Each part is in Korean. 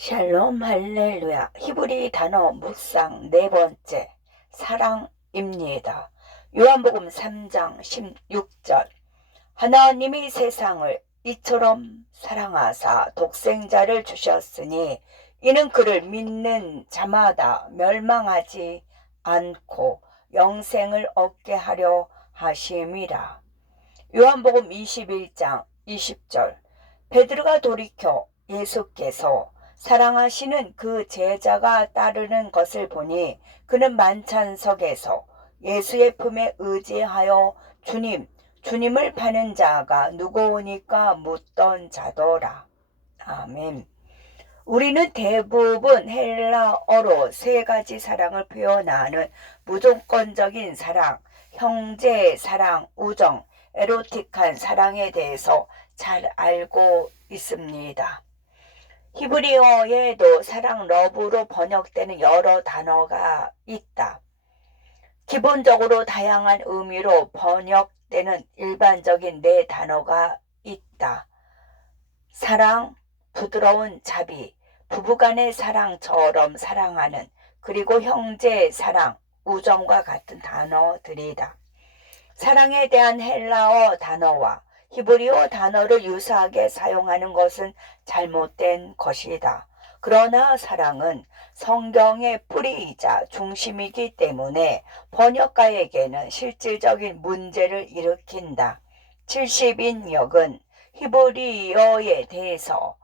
샬롬 할렐루야. 히브리 단어 묵상 네 번째, 사랑입니다. 요한복음 3장 16절. 하나님이 세상을 이처럼 사랑하사 독생자를 주셨으니 이는 그를 믿는 자마다 멸망하지 않고 영생을 얻게 하려 하심이라. 요한복음 21장 20절. 베드로가 돌이켜 예수께서 사랑하시는 그 제자가 따르는 것을 보니 그는 만찬석에서 예수의 품에 의지하여 주님을 파는 자가 누구오니까 묻던 자더라. 아멘. 우리는 대부분 헬라어로 세 가지 사랑을 표현하는 무조건적인 사랑, 형제 사랑, 우정, 에로틱한 사랑에 대해서 잘 알고 있습니다. 히브리어에도 사랑, 러브로 번역되는 여러 단어가 있다. 기본적으로 다양한 의미로 번역되는 일반적인 네 단어가 있다. 사랑, 부드러운 자비, 부부간의 사랑처럼 사랑하는, 그리고 형제의 사랑, 우정과 같은 단어들이다. 사랑에 대한 헬라어 단어와 히브리어 단어를 유사하게 사용하는 것은 잘못된 것이다. 그러나 사랑은 성경의 뿌리이자 중심이기 때문에 번역가에게는 실질적인 문제를 일으킨다. 70인역은 히브리어에 대해서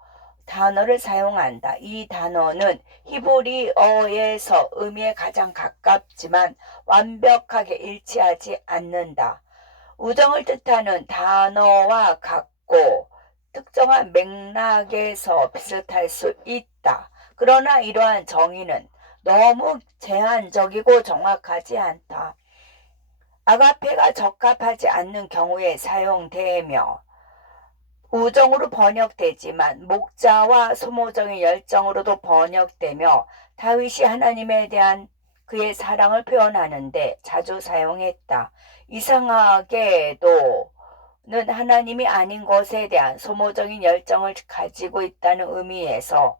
단어를 사용한다. 이 단어는 히브리어에서 의미에 가장 가깝지만 완벽하게 일치하지 않는다. 우정을 뜻하는 단어와 같고 특정한 맥락에서 비슷할 수 있다. 그러나 이러한 정의는 너무 제한적이고 정확하지 않다. 아가페가 적합하지 않는 경우에 사용되며 우정으로 번역되지만 목자와 소모적인 열정으로도 번역되며 다윗이 하나님에 대한 그의 사랑을 표현하는데 자주 사용했다. 이상하게도는 하나님이 아닌 것에 대한 소모적인 열정을 가지고 있다는 의미에서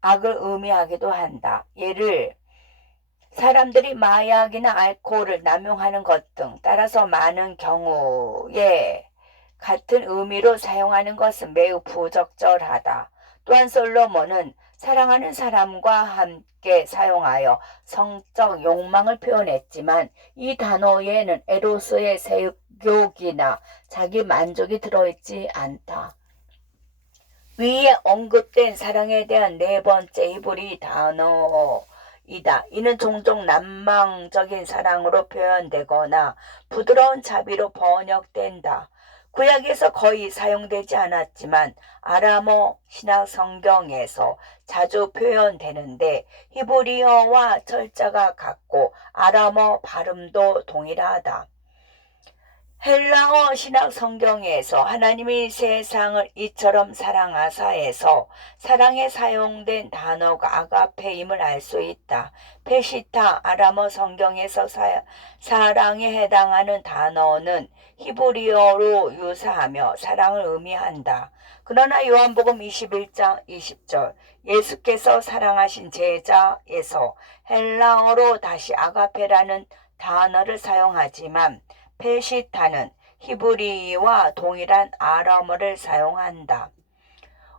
악을 의미하기도 한다. 예를 사람들이 마약이나 알코올을 남용하는 것 등 따라서 많은 경우에 같은 의미로 사용하는 것은 매우 부적절하다. 또한 솔로몬은 사랑하는 사람과 함께 사용하여 성적 욕망을 표현했지만 이 단어에는 에로스의 세욕이나 자기 만족이 들어있지 않다. 위에 언급된 사랑에 대한 네 번째 히브리 단어이다. 이는 종종 난망적인 사랑으로 표현되거나 부드러운 자비로 번역된다. 구약에서 거의 사용되지 않았지만 아람어 신약 성경에서 자주 표현되는데 히브리어와 철자가 같고 아람어 발음도 동일하다. 헬라어 신약 성경에서 하나님이 세상을 이처럼 사랑하사에서 사랑에 사용된 단어가 아가페임을 알 수 있다. 페시타 아람어 성경에서 사랑에 해당하는 단어는 히브리어로 유사하며 사랑을 의미한다. 그러나 요한복음 21장 20절 예수께서 사랑하신 제자에서 헬라어로 다시 아가페라는 단어를 사용하지만 페시타는 히브리와 동일한 아람어를 사용한다.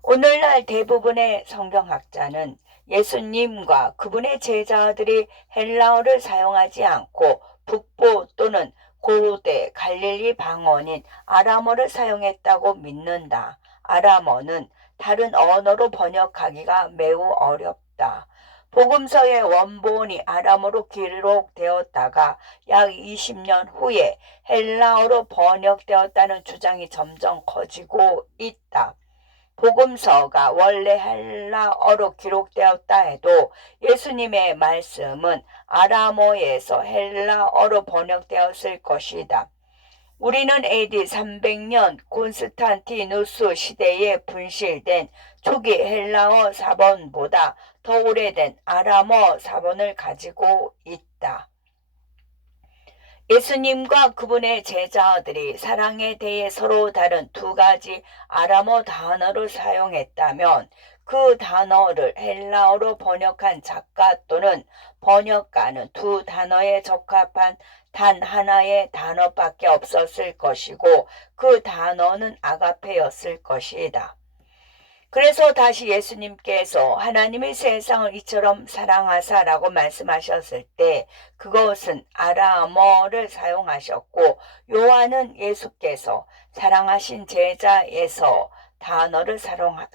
오늘날 대부분의 성경학자는 예수님과 그분의 제자들이 헬라어를 사용하지 않고 북부 또는 고대 갈릴리 방언인 아람어를 사용했다고 믿는다. 아람어는 다른 언어로 번역하기가 매우 어렵다. 복음서의 원본이 아람어로 기록되었다가 약 20년 후에 헬라어로 번역되었다는 주장이 점점 커지고 있다. 복음서가 원래 헬라어로 기록되었다 해도 예수님의 말씀은 아람어에서 헬라어로 번역되었을 것이다. 우리는 AD 300년 콘스탄티누스 시대에 분실된 초기 헬라어 사본보다 더 오래된 아람어 사본을 가지고 있다. 예수님과 그분의 제자들이 사랑에 대해 서로 다른 두 가지 아람어 단어를 사용했다면 그 단어를 헬라어로 번역한 작가 또는 번역가는 두 단어에 적합한 단 하나의 단어밖에 없었을 것이고 그 단어는 아가페였을 것이다. 그래서 다시 예수님께서 하나님이 세상을 이처럼 사랑하사라고 말씀하셨을 때 그것은 아람어를 사용하셨고 요한은 예수께서 사랑하신 제자에서 단어를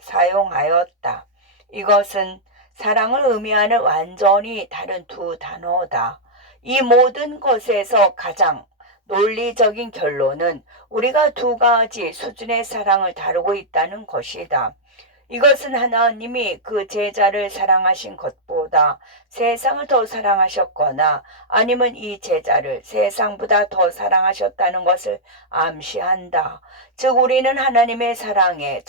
사용하였다. 이것은 사랑을 의미하는 완전히 다른 두 단어다. 이 모든 것에서 가장 논리적인 결론은 우리가 두 가지 수준의 사랑을 다루고 있다는 것이다. 이것은 하나님이 그 제자를 사랑하신 것보다 세상을 더 사랑하셨거나 아니면 이 제자를 세상보다 더 사랑하셨다는 것을 암시한다. 즉 우리는 하나님의 사랑에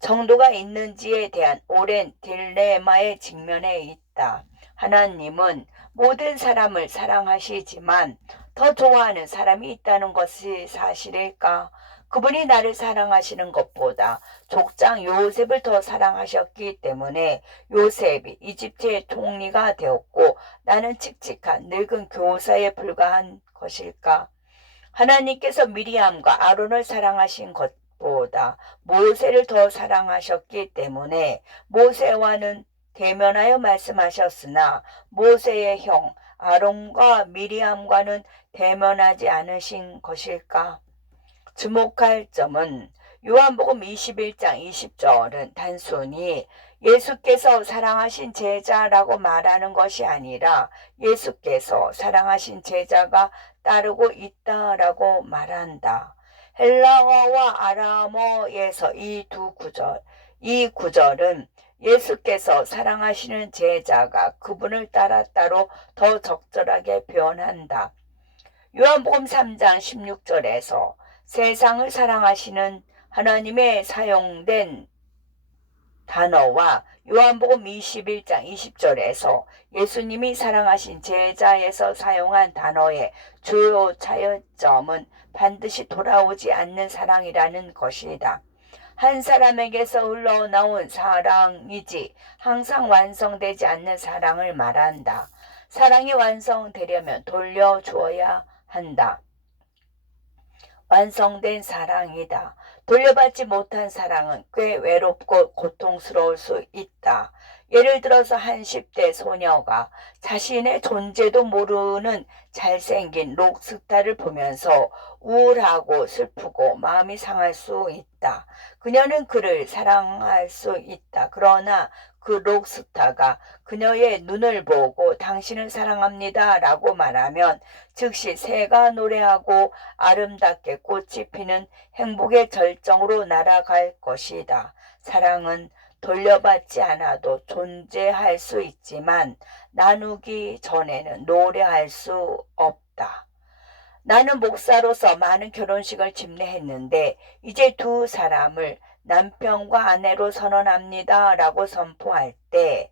정도가 있는지에 대한 오랜 딜레마에 직면해 있다. 하나님은 모든 사람을 사랑하시지만 더 좋아하는 사람이 있다는 것이 사실일까? 그분이 나를 사랑하시는 것보다 족장 요셉을 더 사랑하셨기 때문에 요셉이 이집트의 총리가 되었고 나는 칙칙한 늙은 교사에 불과한 것일까? 하나님께서 미리암과 아론을 사랑하신 것보다 모세를 더 사랑하셨기 때문에 모세와는 대면하여 말씀하셨으나 모세의 형 아론과 미리암과는 대면하지 않으신 것일까? 주목할 점은 요한복음 21장 20절은 단순히 예수께서 사랑하신 제자라고 말하는 것이 아니라 예수께서 사랑하신 제자가 따르고 있다라고 말한다. 헬라어와 아람어에서 이 구절은 예수께서 사랑하시는 제자가 그분을 따랐다로 더 적절하게 표현한다. 요한복음 3장 16절에서 세상을 사랑하시는 하나님의 사용된 단어와 요한복음 21장 20절에서 예수님이 사랑하신 제자에서 사용한 단어의 주요 차이점은 반드시 돌아오지 않는 사랑이라는 것이다. 한 사람에게서 흘러나온 사랑이지 항상 완성되지 않는 사랑을 말한다. 사랑이 완성되려면 돌려주어야 한다. 완성된 사랑이다. 돌려받지 못한 사랑은 꽤 외롭고 고통스러울 수 있다. 예를 들어서 한 10대 소녀가 자신의 존재도 모르는 잘생긴 록스타를 보면서 우울하고 슬프고 마음이 상할 수 있다. 그녀는 그를 사랑할 수 있다. 그러나 그 록스타가 그녀의 눈을 보고 당신을 사랑합니다 라고 말하면 즉시 새가 노래하고 아름답게 꽃이 피는 행복의 절정으로 날아갈 것이다. 사랑은 돌려받지 않아도 존재할 수 있지만 나누기 전에는 노래할 수 없다. 나는 목사로서 많은 결혼식을 집례했는데 이제 두 사람을 남편과 아내로 선언합니다 라고 선포할 때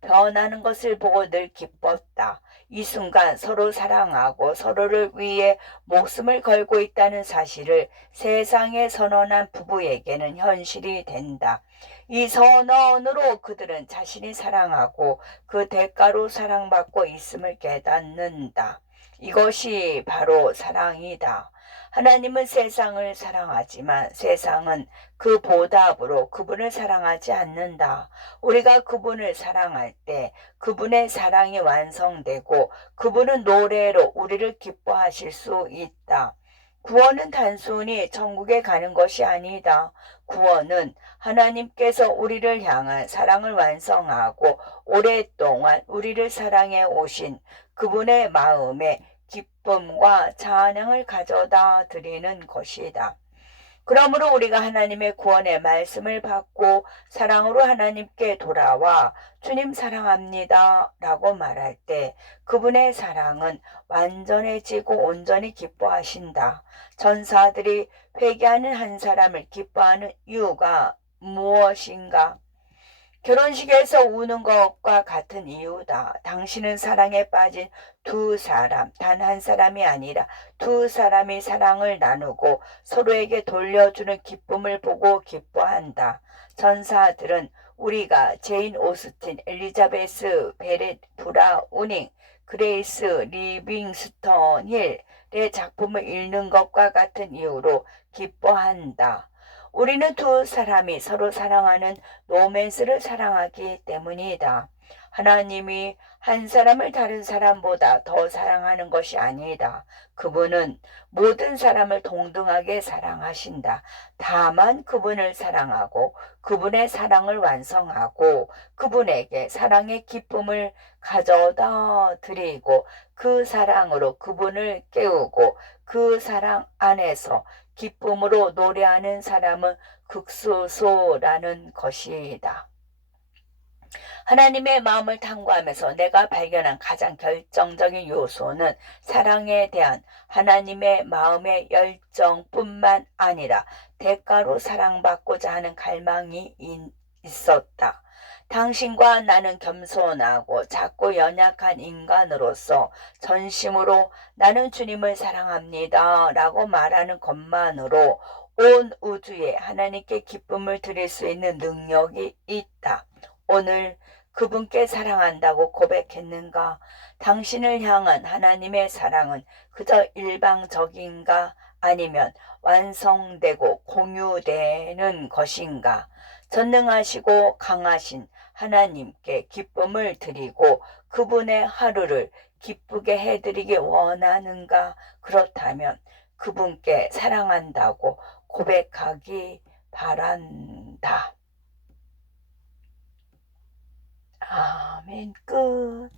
변하는 것을 보고 늘 기뻤다. 이 순간 서로 사랑하고 서로를 위해 목숨을 걸고 있다는 사실을 세상에 선언한 부부에게는 현실이 된다. 이 선언으로 그들은 자신이 사랑하고 그 대가로 사랑받고 있음을 깨닫는다. 이것이 바로 사랑이다. 하나님은 세상을 사랑하지만 세상은 그 보답으로 그분을 사랑하지 않는다. 우리가 그분을 사랑할 때 그분의 사랑이 완성되고 그분은 노래로 우리를 기뻐하실 수 있다. 구원은 단순히 천국에 가는 것이 아니다. 구원은 하나님께서 우리를 향한 사랑을 완성하고 오랫동안 우리를 사랑해 오신 그분의 마음에 기쁨과 찬양을 가져다 드리는 것이다. 그러므로 우리가 하나님의 구원의 말씀을 받고 사랑으로 하나님께 돌아와 주님 사랑합니다 라고 말할 때 그분의 사랑은 완전해지고 온전히 기뻐하신다. 전사들이 회개하는 한 사람을 기뻐하는 이유가 무엇인가? 결혼식에서 우는 것과 같은 이유다. 당신은 사랑에 빠진 두 사람, 단 한 사람이 아니라 두 사람이 사랑을 나누고 서로에게 돌려주는 기쁨을 보고 기뻐한다. 전사들은 우리가 제인 오스틴, 엘리자베스 베렛 브라우닝, 그레이스 리빙스턴 힐의 작품을 읽는 것과 같은 이유로 기뻐한다. 우리는 두 사람이 서로 사랑하는 로맨스를 사랑하기 때문이다. 하나님이 한 사람을 다른 사람보다 더 사랑하는 것이 아니다. 그분은 모든 사람을 동등하게 사랑하신다. 다만 그분을 사랑하고 그분의 사랑을 완성하고 그분에게 사랑의 기쁨을 가져다 드리고 그 사랑으로 그분을 깨우고 그 사랑 안에서 기쁨으로 노래하는 사람은 극소소라는 것이다. 하나님의 마음을 탐구하면서 내가 발견한 가장 결정적인 요소는 사랑에 대한 하나님의 마음의 열정뿐만 아니라 대가로 사랑받고자 하는 갈망이 있었다. 당신과 나는 겸손하고 작고 연약한 인간으로서 전심으로 나는 주님을 사랑합니다 라고 말하는 것만으로 온 우주에 하나님께 기쁨을 드릴 수 있는 능력이 있다. 오늘 그분께 사랑한다고 고백했는가? 당신을 향한 하나님의 사랑은 그저 일방적인가? 아니면 완성되고 공유되는 것인가? 전능하시고 강하신 하나님께 기쁨을 드리고 그분의 하루를 기쁘게 해드리기 원하는가? 그렇다면 그분께 사랑한다고 고백하기 바란다. 아멘. 끝.